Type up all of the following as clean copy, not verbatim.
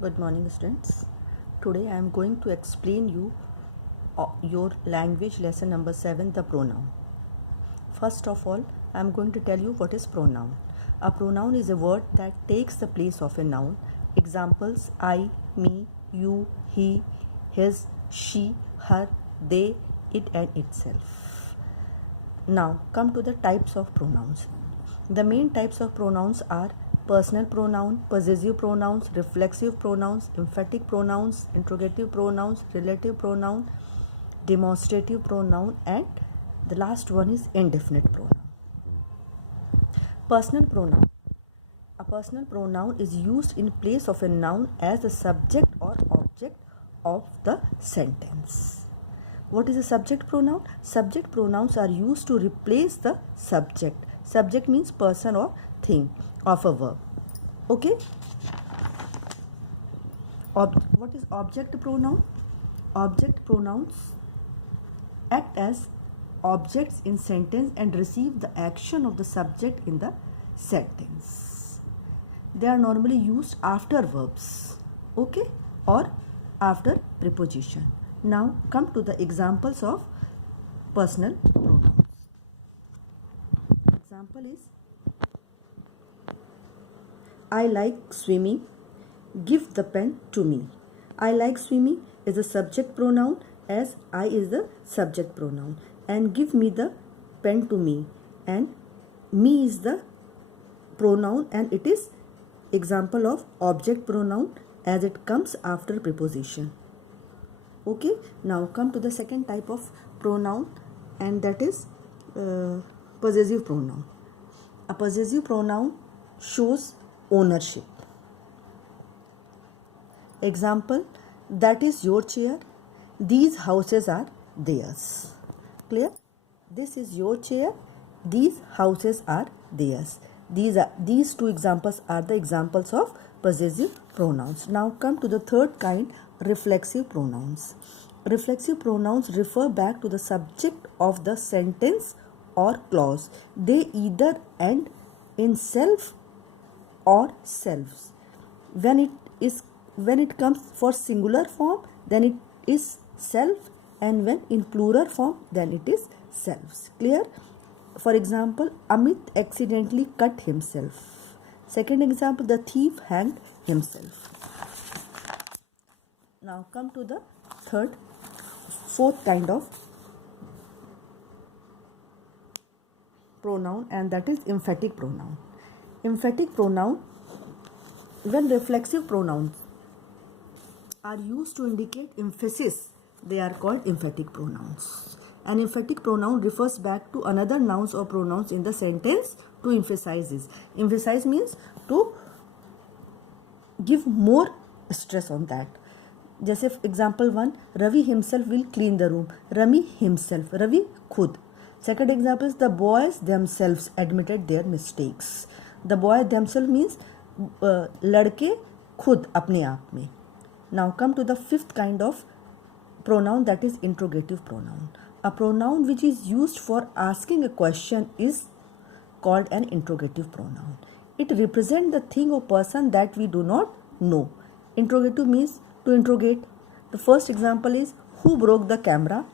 Good morning, students. Today I am going to explain you your language lesson number 7, the pronoun. First of all, I am going to tell you what is pronoun. A pronoun is a word that takes the place of a noun. Examples: I, me, you, he, his, she, her, they, it and itself. Now come to the types of pronouns. The main types of pronouns are personal pronoun, possessive pronouns, reflexive pronouns, emphatic pronouns, interrogative pronouns, relative pronoun, demonstrative pronoun, and the last one is indefinite pronoun. Personal pronoun. A personal pronoun is used in place of a noun as the subject or object of the sentence. What is a subject pronoun? Subject pronouns are used to replace the subject. Subject means person or thing of a verb. Okay? What is object pronoun? Object pronouns act as objects in sentence and receive the action of the subject in the sentence. They are normally used after verbs, okay, or after preposition. Now come to the examples of personal pronouns. Example is I like swimming. Give the pen to me. I like swimming is a subject pronoun as I is the subject pronoun, and give me the pen to me, and me is the pronoun and it is example of object pronoun as it comes after preposition. Okay, now come to the second type of pronoun, and that is possessive pronoun. A possessive pronoun shows ownership. Example: that is your chair. These houses are theirs. Clear? This is your chair. These houses are theirs. These two examples are the examples of possessive pronouns. Now come to the third kind, reflexive pronouns. Reflexive pronouns refer back to the subject of the sentence or clause. They either end in self or selves. When it comes for singular form, then it is self, and when in plural form, then it is selves. Clear? For example, Amit accidentally cut himself. Second example, the thief hanged himself. Now come to the fourth kind of pronoun, and that is emphatic pronoun. Emphatic pronoun, when reflexive pronouns are used to indicate emphasis, they are called emphatic pronouns. An emphatic pronoun refers back to another nouns or pronouns in the sentence to emphasize this. Emphasize means to give more stress on that. जैसे example 1, Ravi himself will clean the room. Ravi himself, Ravi खुद. Second example is the boys themselves admitted their mistakes. The boys themselves means लड़के खुद अपने आप में. Now come to the fifth kind of pronoun, that is interrogative pronoun. A pronoun which is used for asking a question is called an interrogative pronoun. It represents the thing or person that we do not know. Interrogative means to interrogate. The first example is who broke the camera?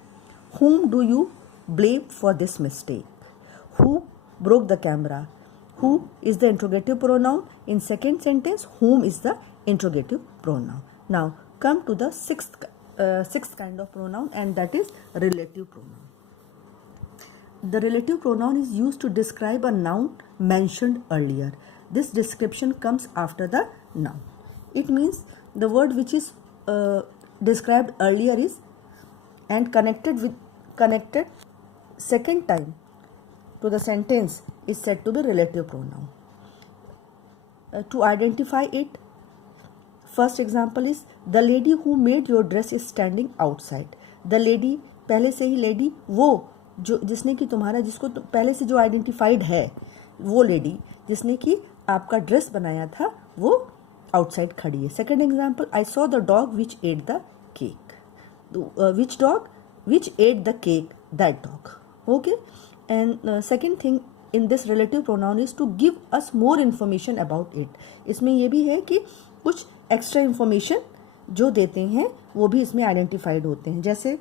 Whom do you blame for this mistake? Who broke the camera? Who is the interrogative pronoun. In second sentence, whom is the interrogative pronoun. Now come to the sixth kind of pronoun, and that is relative pronoun. The relative pronoun is used to describe a noun mentioned earlier. This description comes after the noun. It means the word which is described earlier is and connected second time to the sentence is said to be relative pronoun. To identify it, first example is the lady who made your dress is standing outside. The lady, पहले से ही lady, वो जो जिसने कि तुम्हारा जिसको पहले से जो आइडेंटिफाइड है, वो लेडी जिसने कि आपका ड्रेस बनाया था वो आउटसाइड खड़ी है. Second example, I saw the dog which at the cake. Which dog which at the cake, that dog. Okay. And second thing in this relative pronoun is to give us more information about it. इसमें ये भी है कि कुछ extra information जो देते हैं वो भी इसमें आइडेंटिफाइड होते हैं। जैसे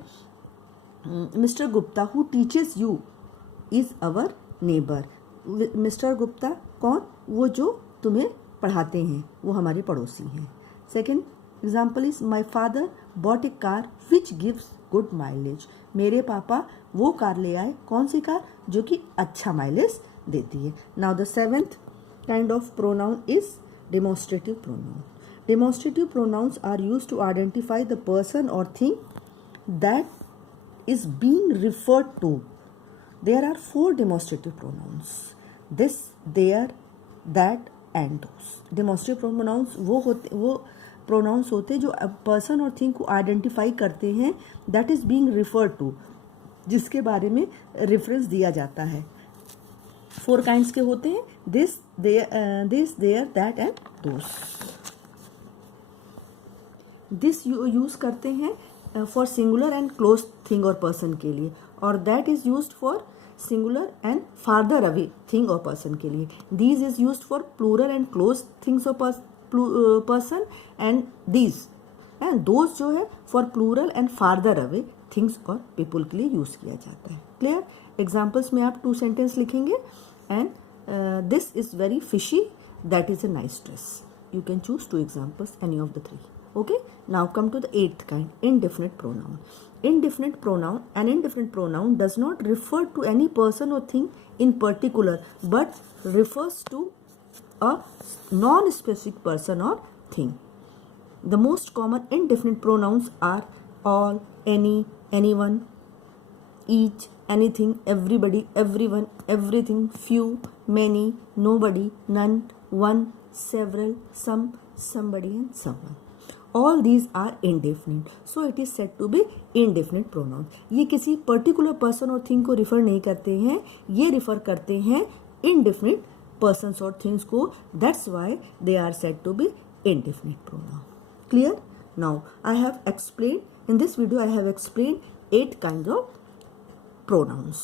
mister Gupta who teaches you is our neighbour. Mister Gupta कौन? वो जो तुम्हें पढ़ाते हैं, वो हमारे पड़ोसी हैं। Second example is my father bot A car which gives good mileage. मेरे पापा वो कार ले आए, कौन सी कार? जो कि अच्छा माइलेज देती है। Now the seventh kind of pronoun is demonstrative pronoun. Demonstrative pronouns are used to identify the person और thing that is being referred to. There are 4 demonstrative pronouns: this, their, that and those. Demonstrative pronouns वो pronouns होते जो person और thing को identify करते हैं, that is being referred to, जिसके बारे में reference दिया जाता है। 4 kinds के होते हैं: this, their, that and those. This use करते हैं for singular and close thing और पर्सन के लिए, और that is used for singular and farther away thing और पर्सन के लिए। These is used for plural and close things और person, and these and those जो है for plural and farther away things और पीपल के लिए यूज किया जाता है। क्लियर? एग्जाम्पल्स में आप 2 सेंटेंस लिखेंगे। And this is very fishy, that is a nice dress. You can choose 2 examples, any of the 3. Okay, now come to the 8th kind, indefinite pronoun. Indefinite pronoun, an indefinite pronoun does not refer to any person or thing in particular, but refers to a non-specific person or thing. The most common indefinite pronouns are all, any, anyone, each, anything, everybody, everyone, everything, few, many, nobody, none, one, several, some, somebody and someone. All these are indefinite, so it is said to be indefinite pronoun. ये किसी particular person और thing को refer नहीं करते हैं, ये refer करते हैं indefinite persons और things को. That's why they are said to be indefinite pronoun. Clear? Now I have explained, in this video I have explained 8 kinds of pronouns.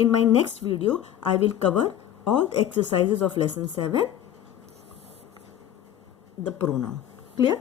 In my next video I will cover all the exercises of lesson 7, the pronoun. Clear?